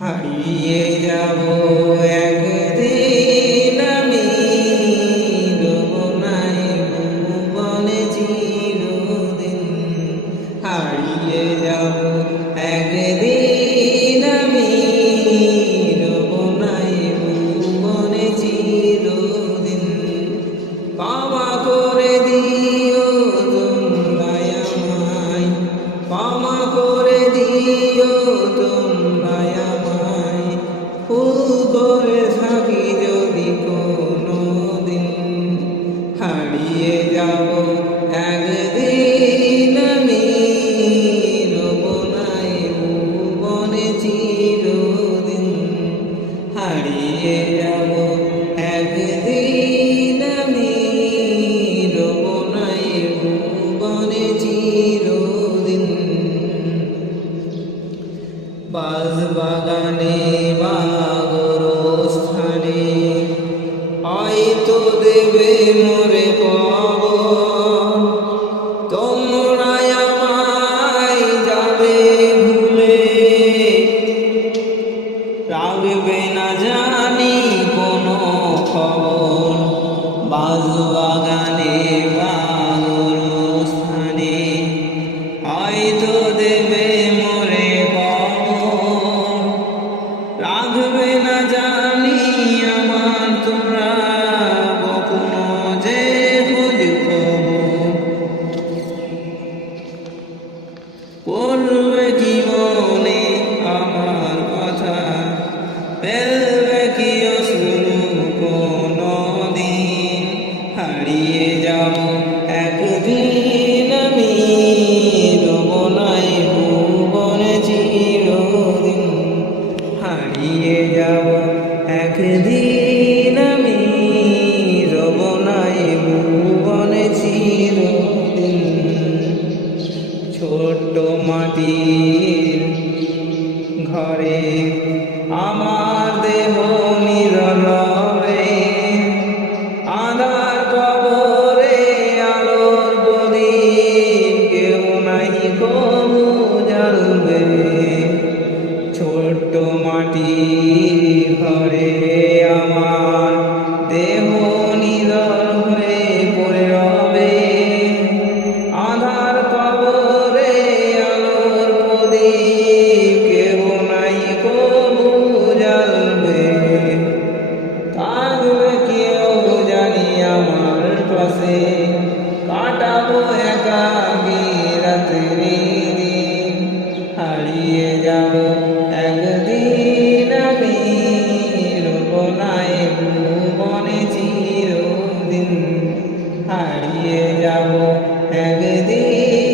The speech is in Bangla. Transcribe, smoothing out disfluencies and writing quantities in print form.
হারিয়ে যাব একদিন আমি, রব নাই ভুবনে চিরদিন। হারিয়ে যাব একদিন আমি, রব নাই ভুবনে চিরদিন। ক্ষমা করে দিও তোমরা আমায়, ক্ষমা করে দিও তোমরা আমায়। ভুল করে থাকি যদি কোনো দিন, হারিয়ে যাব একদিন আমি, রব নাই ভুবনে চিরদিন। হারিয়ে যাব একদিন আমি, রব নাই ভুবনে চিরদিন। বাগানে বা গোরস্থানে হয়তো দেবে মোরে কবর। তোমরা আমায় যাবে ভুলে, রাখবে না জানি কোনো খবর। বাগানে বা গোরস্থানে হয়তো দেবে মোরে কবর। রাখবে না জানি আমার তোমরা কখনো যে খোঁজ খবর। পড়বে কি মনে আমার কথা, ফেলবে কি অশ্রু কোনো দিন। হারিয়ে যাব একদিন আমি, রব নাই ভুবনে চিরদিন। হারিয়ে যাব একদিন আমি, রব নাই ভুবনে চিরদিন। ছোট্ট মাটির ঘরে আমার দেহ নীরবে, আঁধার কবরে আলোর প্রদীপ কেউ নাহি কবু জ্বালবে। ছোট্ট মাটির ঘরে আমার দেহ নীরব হয়ে পড়ে রবে, আঁধার কবরে আলোর প্রদীপ কেউ নাই কবু জ্বালবে। থাকবে কেউ জানি আমার পাশে, কাটাবো একাকী রাত্রি দিন। হারিয়ে যাব একদিন আমি, রব নাই ভুবনে চিরদিন। হারিয়ে যাব একদিন।